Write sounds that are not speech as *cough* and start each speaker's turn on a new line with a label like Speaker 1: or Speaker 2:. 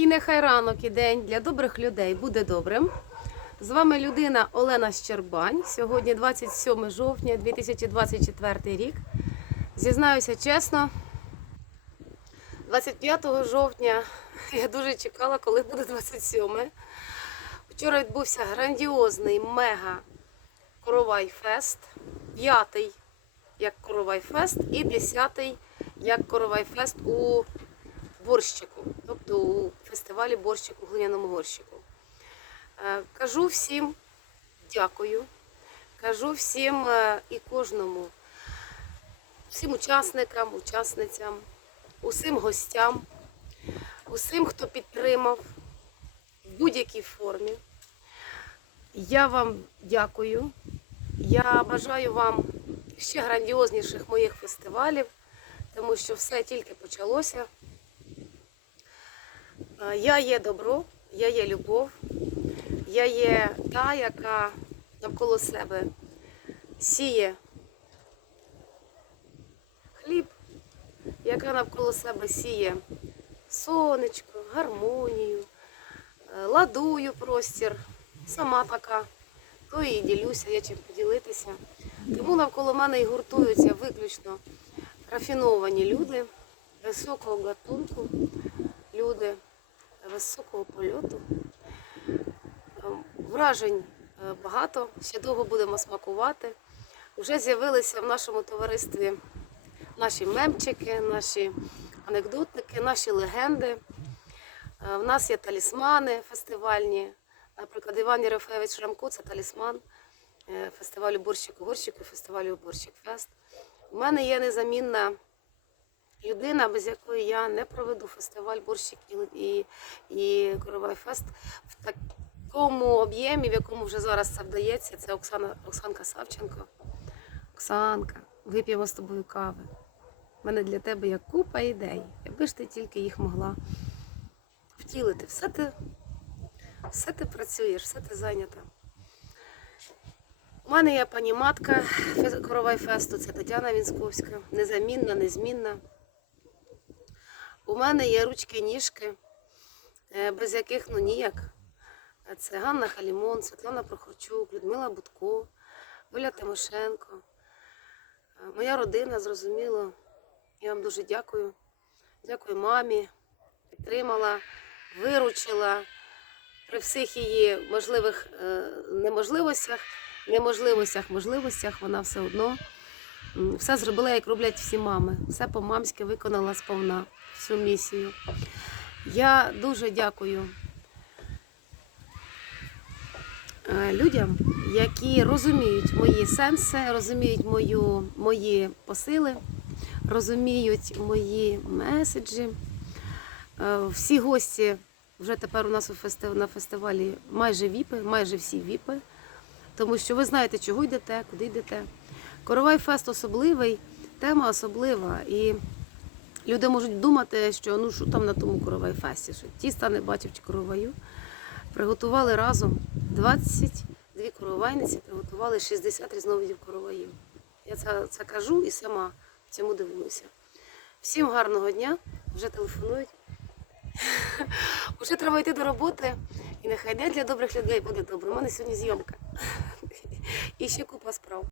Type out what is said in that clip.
Speaker 1: І нехай ранок і день для добрих людей буде добрим. З вами людина Олена Щербань. Сьогодні 27 жовтня 2024 рік. Зізнаюся чесно, 25 жовтня я дуже чекала, коли буде 27. Вчора відбувся грандіозний мега Коровай Фест, п'ятий як Коровай Фест і десятий як Коровай Фест у борщику, тобто у фестивалі борщик у глиняному горщику. Е, Кажу всім дякую. Кажу всім е, і кожному, всім учасникам, учасницям, усім гостям, усім, хто підтримав в будь-якій формі. Я вам дякую. Я бажаю вам ще грандіозніших моїх фестивалів, тому що все тільки почалося. Е, Я є добро, я є любов, я є та, яка навколо себе сіє хліб, яка навколо себе сіє сонечко, гармонію, е, ладую простір, сама така, то і ділюся, є чим поділитися. Тому навколо мене і гуртуються виключно рафіновані люди високого гатунку, люди високого польоту. Ем, Вражень е, багато, ще довго будемо смакувати. Вже з'явилися в нашому товаристві наші мемчики, наші анекдотники, наші легенди. Е, В нас є талісмани фестивальні. Наприклад, Іван Єрофевич Рамко це талісман е, фестивалю борщик у горщику, фестивалю борщик фест. У мене є незамінна людина, без якої я не проведу фестиваль борщик і, і, Коровай Фест в такому об'ємі, в якому вже зараз це вдається. Це Оксана, Оксанка Савченко. Оксанка, вип'ємо з тобою кави. У мене для тебе є купа ідей. Якби ж ти тільки їх могла втілити. Все ти, все ти працюєш, все ти зайнята. У мене є пані матка Коровай Фесту, це Тетяна Вінсковська, незамінна, незмінна. У мене є ручки-ніжки, е, без яких ну ніяк. Е, Це Ганна Халімон, Світлана Прохорчук, Людмила Будко, Оля Тимошенко. Е, Моя родина, зрозуміло. Я вам дуже дякую. Дякую мамі, підтримала, виручила при всіх її можливих неможливостях, неможливостях, можливостях. Вона все одно все зробила, як роблять всі мами. Все по-мамськи виконала сповна всю місію. Я дуже дякую е, людям, які розуміють мої сенси, розуміють мою, мої посили, розуміють мої меседжі. Е, Всі гості вже тепер у нас у на фестивалі майже віпи, майже всі віпи, тому що ви знаєте, чого йдете, куди йдете. Коровай фест особливий, тема особлива. І люди можуть думати, що ну що там на тому коровай фесті, що тіста не бачив чи короваю. Приготували разом 22 коровайниці, приготували 60 різновидів короваїв. Я це, це кажу і сама цьому дивуюся. Всім гарного дня, вже телефонують. *laughs* Уже треба йти до роботи, і нехай день для добрих людей буде добре. У мене сьогодні зйомка. *laughs* І ще купа справ.